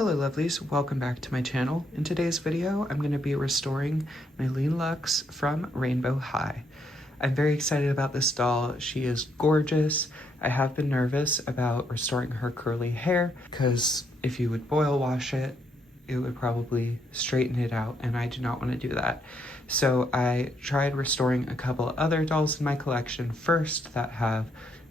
Hello lovelies, welcome back to my channel. In today's video, I'm going to be restoring Meline Luxe from Rainbow High. I'm very excited about this doll. She is gorgeous. I have been nervous about restoring her curly hair because if you would boil wash it, it would probably straighten it out, and I do not want to do that. So I tried restoring a couple other dolls in my collection first that have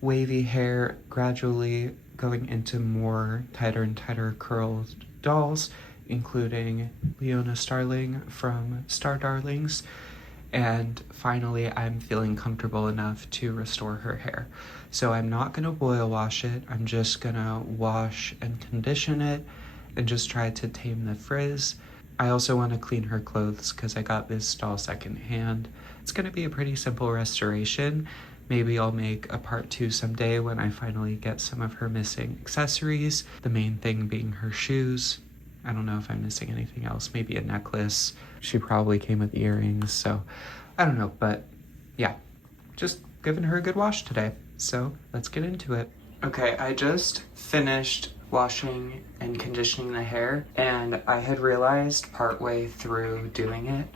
wavy hair, gradually going into more tighter and tighter curled dolls, including Leona Starling from Star Darlings. And finally, I'm feeling comfortable enough to restore her hair. So I'm not gonna boil wash it. I'm just gonna wash and condition it and just try to tame the frizz. I also want to clean her clothes because I got this doll secondhand. It's gonna be a pretty simple restoration. Maybe I'll make a part 2 someday when I finally get some of her missing accessories, the main thing being her shoes. I don't know if I'm missing anything else, maybe a necklace. She probably came with earrings, so I don't know, but yeah, just giving her a good wash today. So let's get into it. Okay, I just finished washing and conditioning the hair, and I had realized partway through doing it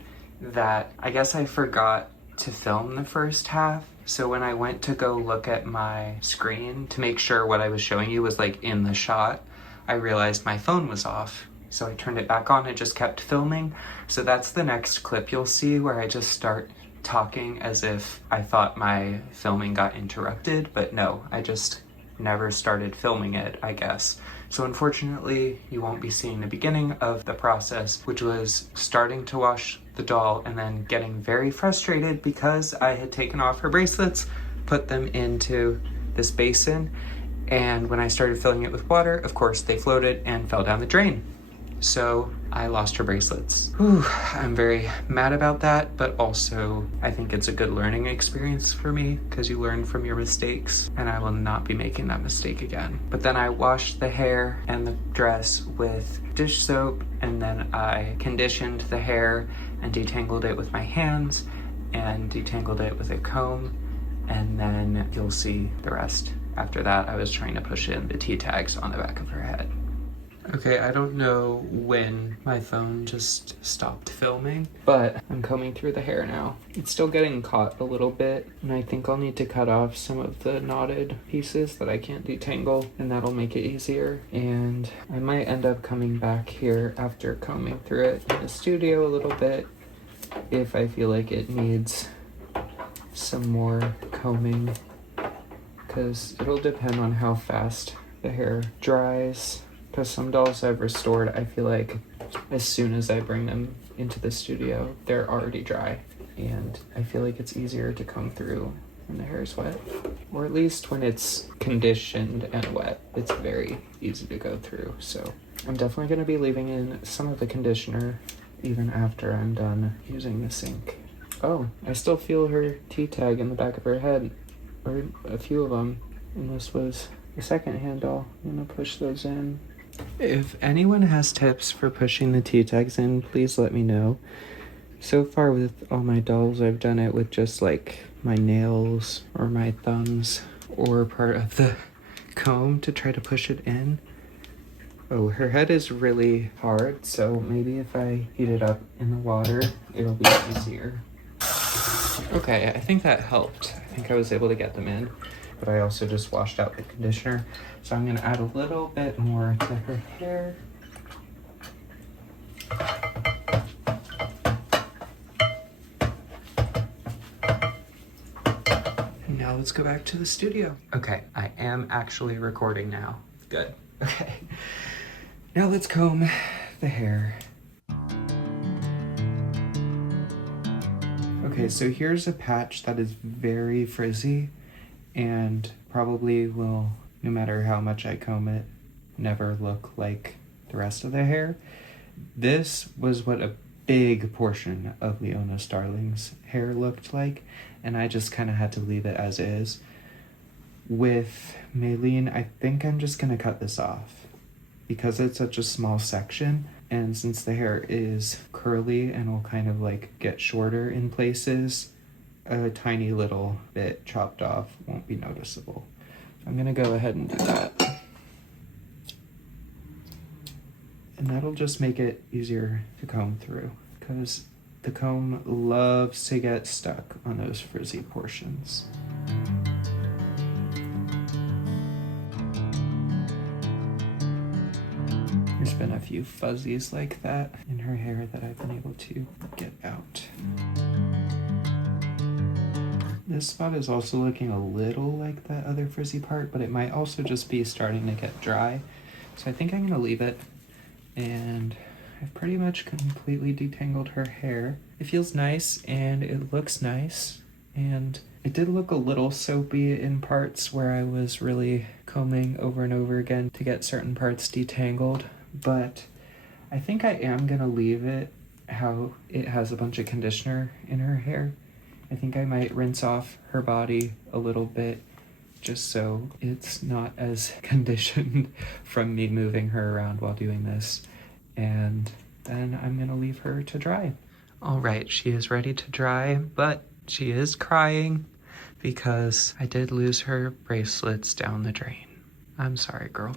that I guess I forgot to film the first half. So when I went to go look at my screen to make sure what I was showing you was like in the shot, I realized my phone was off. So I turned it back on and just kept filming. So that's the next clip you'll see, where I just start talking as if I thought my filming got interrupted, but no, I just never started filming it, I guess. So unfortunately, you won't be seeing the beginning of the process, which was starting to wash the doll and then getting very frustrated because I had taken off her bracelets, put them into this basin, and when I started filling it with water, of course, they floated and fell down the drain. So I lost her bracelets. Whew, I'm very mad about that, but also I think it's a good learning experience for me because you learn from your mistakes, and I will not be making that mistake again. But then I washed the hair and the dress with dish soap, and then I conditioned the hair and detangled it with my hands and detangled it with a comb, and then you'll see the rest. After that, I was trying to push in the T-tags on the back of her head. Okay, I don't know when my phone just stopped filming, but I'm combing through the hair now. It's still getting caught a little bit, and I think I'll need to cut off some of the knotted pieces that I can't detangle, and that'll make it easier. And I might end up coming back here after combing through it in the studio a little bit if I feel like it needs some more combing, because it'll depend on how fast the hair dries. Because some dolls I've restored, I feel like as soon as I bring them into the studio, they're already dry. And I feel like it's easier to comb through when the hair is wet. Or at least when it's conditioned and wet, it's very easy to go through. So I'm definitely going to be leaving in some of the conditioner even after I'm done using the sink. Oh, I still feel her T-tag in the back of her head, or a few of them. And this was the second hand doll. I'm going to push those in. If anyone has tips for pushing the T-tags in, please let me know. So far with all my dolls, I've done it with just like my nails or my thumbs or part of the comb to try to push it in. Oh, her head is really hard, so maybe if I heat it up in the water, it'll be easier. Okay, I think that helped. I think I was able to get them in, but I also just washed out the conditioner. So I'm gonna add a little bit more to her hair. And now let's go back to the studio. Okay, I am actually recording now. Good, okay. Now let's comb the hair. Okay, so here's a patch that is very frizzy and probably will, no matter how much I comb it, never look like the rest of the hair. This was what a big portion of Leona Starling's hair looked like, and I just kind of had to leave it as is. With Meline, I think I'm just gonna cut this off because it's such a small section, and since the hair is curly and will kind of like get shorter in places, a tiny little bit chopped off won't be noticeable. I'm gonna go ahead and do that. And that'll just make it easier to comb through, because the comb loves to get stuck on those frizzy portions. There's been a few fuzzies like that in her hair that I've been able to get out. This spot is also looking a little like that other frizzy part, but it might also just be starting to get dry. So I think I'm gonna leave it, and I've pretty much completely detangled her hair. It feels nice and it looks nice, and it did look a little soapy in parts where I was really combing over and over again to get certain parts detangled, but I think I am gonna leave it how it has a bunch of conditioner in her hair. I think I might rinse off her body a little bit just so it's not as conditioned from me moving her around while doing this. And then I'm gonna leave her to dry. All right, she is ready to dry, but she is crying because I did lose her bracelets down the drain. I'm sorry, girl.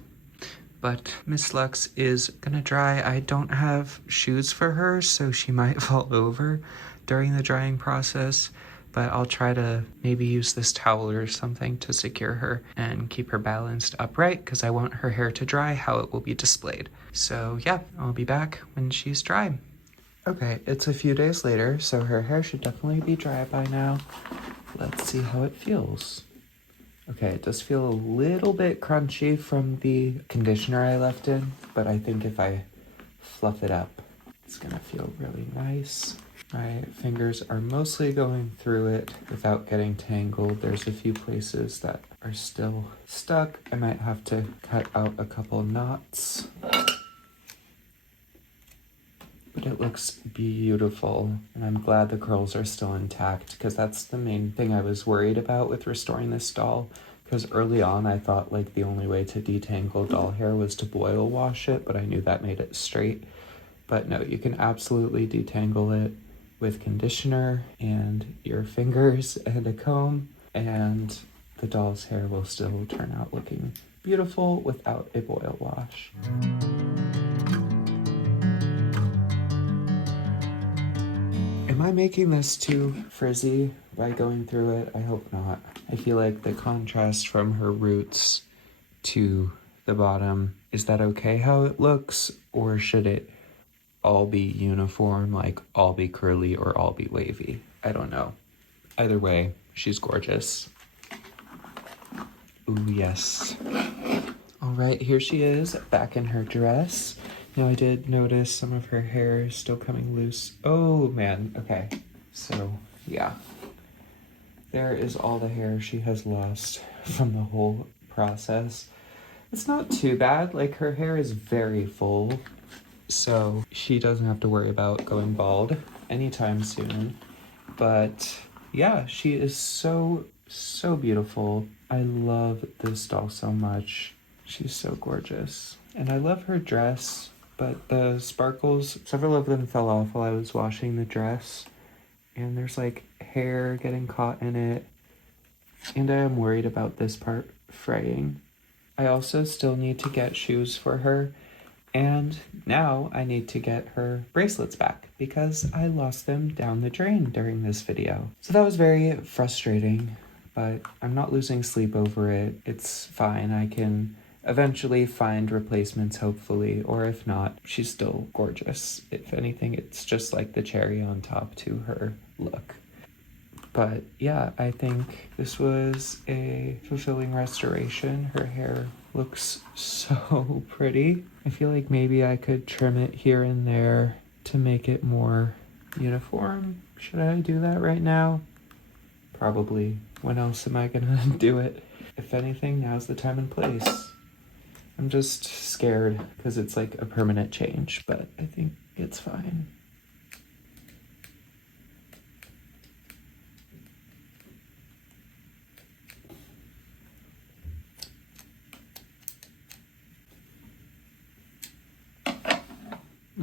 But Miss Luxe is gonna dry. I don't have shoes for her, so she might fall over during the drying process, but I'll try to maybe use this towel or something to secure her and keep her balanced upright, because I want her hair to dry how it will be displayed. So yeah, I'll be back when she's dry. Okay, it's a few days later, so her hair should definitely be dry by now. Let's see how it feels. Okay, it does feel a little bit crunchy from the conditioner I left in, but I think if I fluff it up, it's gonna feel really nice. My fingers are mostly going through it without getting tangled. There's a few places that are still stuck. I might have to cut out a couple knots. But it looks beautiful, and I'm glad the curls are still intact, because that's the main thing I was worried about with restoring this doll, because early on I thought like the only way to detangle doll hair was to boil wash it, but I knew that made it straight. But no, you can absolutely detangle it with conditioner and your fingers and a comb, and the doll's hair will still turn out looking beautiful without a boil wash. Am I making this too frizzy by going through it? I hope not. I feel like the contrast from her roots to the bottom, is that okay how it looks, or should it all be uniform, like all be curly or all be wavy? I don't know. Either way, she's gorgeous. Ooh, yes. All right, here she is back in her dress. Now I did notice some of her hair is still coming loose. Oh man, okay. So yeah, there is all the hair she has lost from the whole process. It's not too bad, like her hair is very full, so she doesn't have to worry about going bald anytime soon. But yeah, she is so beautiful. I love this doll so much. She's so gorgeous. And I love her dress, but the sparkles, several of them fell off while I was washing the dress, and there's like hair getting caught in it, and I am worried about this part fraying. I also still need to get shoes for her, and now I need to get her bracelets back because I lost them down the drain during this video. So that was very frustrating, but I'm not losing sleep over it. It's fine. I can eventually find replacements, hopefully, or if not, she's still gorgeous. If anything, it's just like the cherry on top to her look. But yeah, I think this was a fulfilling restoration. Her hair looks so pretty. I feel like maybe I could trim it here and there to make it more uniform. Should I do that right now? Probably. When else am I gonna do it? If anything, now's the time and place. I'm just scared because it's like a permanent change, but I think it's fine.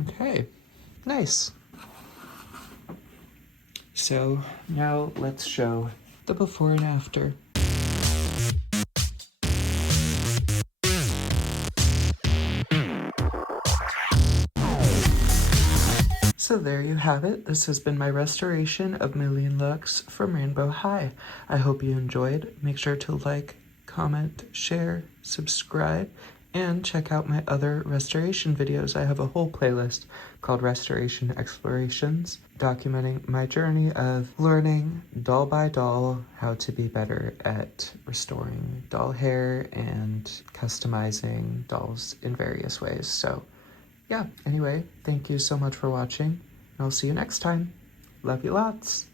Okay, nice. So now let's show the before and after. So there you have it. This has been my restoration of Meline Luxe from Rainbow High. I hope you enjoyed. Make sure to like, comment, share, subscribe, and check out my other restoration videos. I have a whole playlist called Restoration Explorations, documenting my journey of learning doll by doll how to be better at restoring doll hair and customizing dolls in various ways. So yeah, anyway, thank you so much for watching, and I'll see you next time. Love you lots.